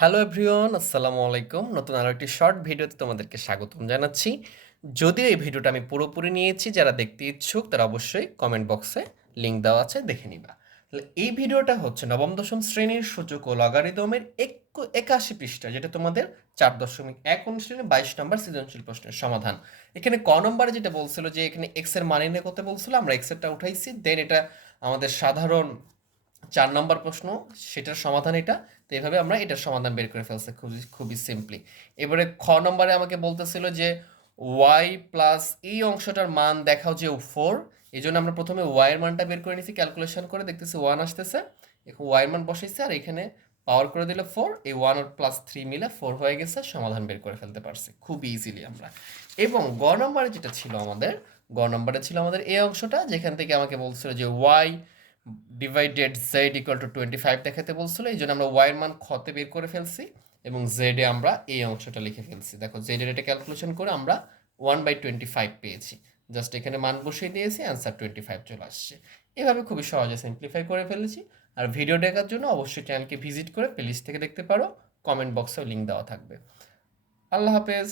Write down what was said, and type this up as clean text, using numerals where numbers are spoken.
Hello everyone, আসসালামু আলাইকুম। নতুন আরো একটি শর্ট ভিডিওতে তোমাদেরকে স্বাগতম জানাচ্ছি। যদিও এই ভিডিওটা আমি পুরোপুরি নিয়েছি, যারা দেখতে ইচ্ছুক তারা অবশ্যই কমেন্ট বক্সে লিংক দেওয়া আছে, দেখে নিবা। তাহলে এই ভিডিওটা হচ্ছে নবম দশম শ্রেণীর সূচক ও লগারিদমের 81 পৃষ্ঠা, যেটা তোমাদের 4.1 অনুশীলনে 22 নম্বর সৃজনশীল প্রশ্নের সমাধান। এখানে ক নম্বরে যেটা বলছিল যে এখানে এক্স এর মান নির্ণয় করতে বলছিল, আমরা এক্স এরটা উঠাইছি, দেন এটা আমাদের সাধারণ 4 নম্বর প্রশ্ন, সেটার সমাধান এটা। তো এইভাবে আমরা এটার সমাধান বের করে ফেলছি খুবই খুবই সিম্পলি। এবারে খ নম্বরে আমাকে বলতেছিল যে ওয়াই প্লাস এই অংশটার মান দেখাও যে 4। এই জন্য আমরা প্রথমে ওয়াই এর মানটা বের করে নিছি, ক্যালকুলেশন করে দেখতেছি 1 আসতেছে। এখন ওয়াই এর মান বসাইছি আর এখানে পাওয়ার করে দিলে 4, এই 1 আর প্লাস 3 মিলে 4 হয়ে গেছে, সমাধান বের করে ফেলতে পারছি খুব ইজিলি আমরা। এবং গ নম্বরে যেটা ছিল আমাদের, গ নম্বরে ছিল আমাদের এই অংশটা, যেখান থেকে আমাকে বলছিল যে Y divided Z equal to 25 দেখাতে বলছিল। এই জন্য আমরা ওয়াই এর মান খতে বের করে ফেলছি এবং জেড এ আমরা এই অংশটা লিখে ফেলছি। দেখো জেড এর এটা ক্যালকুলেশন করে আমরা 1/25 পেয়েছি। জাস্ট এখানে মান বসিয়ে দিয়েছি, অ্যান্সার 25 চলে আসছে। এভাবে খুবই সহজে সিম্পলিফাই করে ফেলেছি। আর ভিডিও দেখার জন্য অবশ্যই চ্যানেলকে ভিজিট করে প্লেলিস্ট থেকে দেখতে পারো, কমেন্ট বক্সেও লিঙ্ক দেওয়া থাকবে। আল্লাহ হাফেজ।